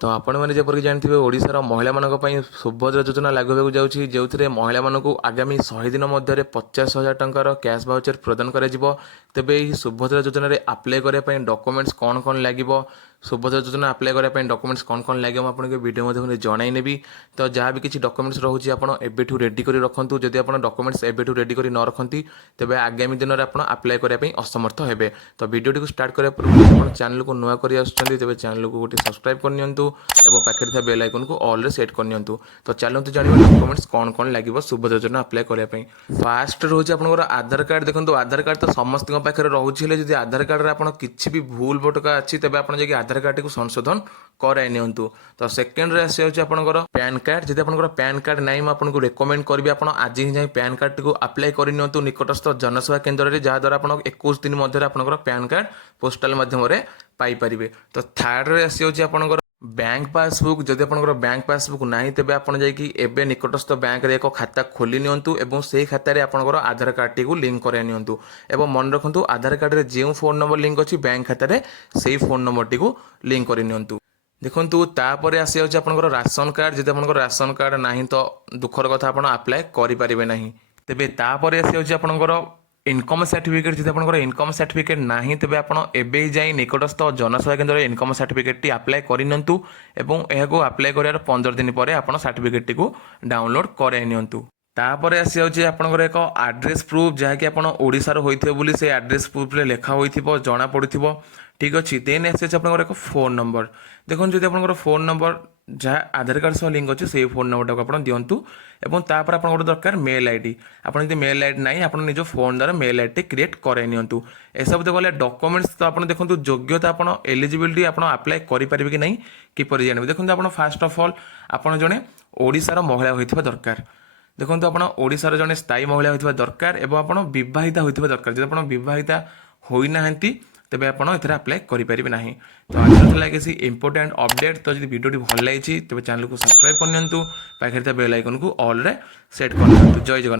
तो आपण मैंने जपरिक जानते ओडिशार महिला मानक पई सुभद्रा योजना लागू होगा जाऊँगी जो महिला मानक आगामी 100 दिन मध्य 50,000 टंकार कैश भाउचर प्रदान कर तेबे यही सुभद्रा योजना रे अप्लाई करने डॉक्यूमेंट्स कौन कौन लगे सुभद्रा योजना अप्लाई करने डॉक्यूमेंट्स कौन कौन लगे मुझे वीडियो मध्य जनईनेबी तो जहाँ भी किसी डॉक्यूमेंट्स रोचे आपठू रेडी कर रखु जदि आप डॉक्यूमेंट्स एबेठू रेडी कर न रखती तेबे आगामी दिन में आप अप्लाई करने असमर्थ हेबे। तो वीडियो को स्टार्ट करने पूर्व चैनल को नुआ कर तेज चैनल को गोटे सब्सक्राइब करनियंतु एवं पाखे था बेल आइकन को ऑल रे सेट करनियंतु। तो चलते जानवा डॉक्यूमेंट्स कौन कौन लगे सुभद्रा योजना अप्लाई करने। फास्ट रोज आपंकर आधार कार्ड देखो आधार कार्ड तो समस्त पाखे रोचे जब आधार कार्ड रे आपन किछि भी भूल भटका अच्छी तेज आप आधार कार्ड को संशोधन कराई नियंतु। तो सेकेंड रे आसी आपंकर पैन कार्ड जब आपंकर पैन कार्ड नहीं मुझे रेकमेंड करी आप आज ही जाए पैन कार्ड को अप्लाई करनियंतु निकटस्थ जनसेवा केन्द्र में जहाँद्वारा आप 21 दिन मध्य आपंकर पैन कार्ड पोस्टाल माध्यम पाइपर। तो थर्ड रे आसी आपंकर बैंक पासबुक जदि आपंकर बैंक पासबुक नहीं तेज आप जाइए निकटस्थ बैंक रे एक खाता खोली नियंतु एवं से खातार आपंकर आधार कार्ड टी लिंक कराई नियंतु। एवं मन रखु आधार कार्ड रे जो फोन नंबर लिंक अच्छी बैंक खातार से फोन नंबर टी लिंक कर नियंतु। देखु तापर आसी आपंकर राशन कार्ड जब आपंकर राशन कार्ड नहीं तो दुखर कथा आप अप्लाई करें ना तेरे तापर आसी आपंकर इनकम सर्टिफिकेट जब आपंकर इनकम सर्टिफिकेट नहीं तेज आप जाए निकटस्थ जनसेवा केन्द्र इनकम सर्टिफिकेट टी अप्लाई करनियंतु एवं यह अप्लाई कर 15 दिन पर आप सर्टिफिकेट टी डाउनलोड कराई नियंतु। तापर आसी आपंकर एक एड्रेस प्रूफ जहाँकि आप ओडिशार होइथिबे बोली से एड्रेस प्रूफ रे लेखा होइथिबो जना पड़ुथिबो ठीक अच्छे। देन आसी आपंकर एक फोन नंबर देखो जब आपंकर फोन नंबर जहाँ आधार कार्ड सह लिंक अच्छे से फोन नंबर टाक आप दिंतु और तापर आप दरकार मेल आईडी आप मेल आईडी ना आप निज फोन द्वारा मेल आईडी क्रिएट कराई नियंतु। एसब तो गले डॉक्यूमेंट्स तो आप देखो योग्यता आप एलिजिबिलिटी आप अप्लाई करेंगे कि नहीं किपर जानवे देखो आप फास्ट ऑफ ऑल आप जड़े ओडिशार महिला होइथिबा दरकार देखो आप ओडिशार जड़े स्थायी महिला होइथिबा दरकार एवं आप विवाहिता होइथिबा दरकार जब आप विवाहिता होई नाहंती तेबे आपण एथरे अप्लाई करि परिबे नाही। तो आज थला किसी इंपोर्टेंट अपडेट तो जदि वीडियो भल लागिछि तेबे चैनल को सब्सक्राइब करनियंतु पाखरे बेल आइकन को ऑल रे सेट करनियंतु। जय जगन्नाथ।